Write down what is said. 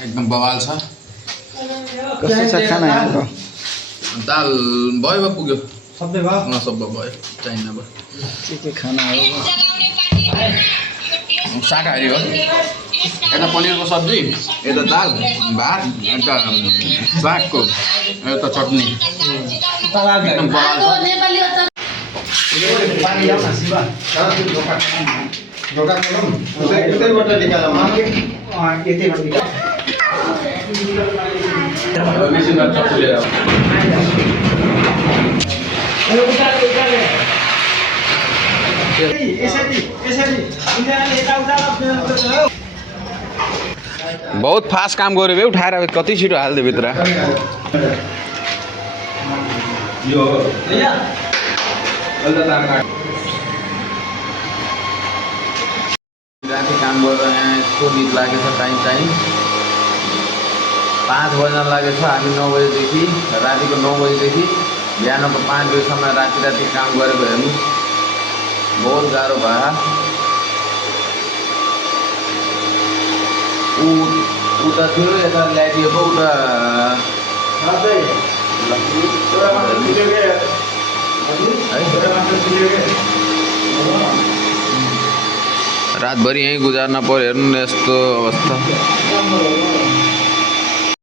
एकदम बवाल छ। कसो छ खाना यहाँको? दाल भयो पुग्यो सबै भयो नसबै भयो चाहिन्न भयो। के खाना हो? शाकाहारी हो। यता पनिरको सब्जी, यता दाल भात, यता सागको, यता चटनी। एकदम बवाल छ। पानी ल्याऊ न शिवा ढोका खोलौँ यतैबाट निकालौँ यतैबाट निकाल मेसिनमा चक्कु लिएर आऊ। बहुत फास्ट काम गऱ्यो बे, उठाएर कति छिटो हालिदियो भित्र। राति काम गरेर यहाँ यस्तो गीत लागेछ। टाइम 5 बज्न लागेछ। हामी 9 बजेदेखि रातिको 9 बजेदेखि बिहानको 5 बजेसम्म राति काम गरेको हेर्नु। बहुत गाह्रो भयो। उता थियो यता ल्याइदिएको उता रातभरि यहीँ गुजार्न पर्यो। हेर्नु न यस्तो अवस्था।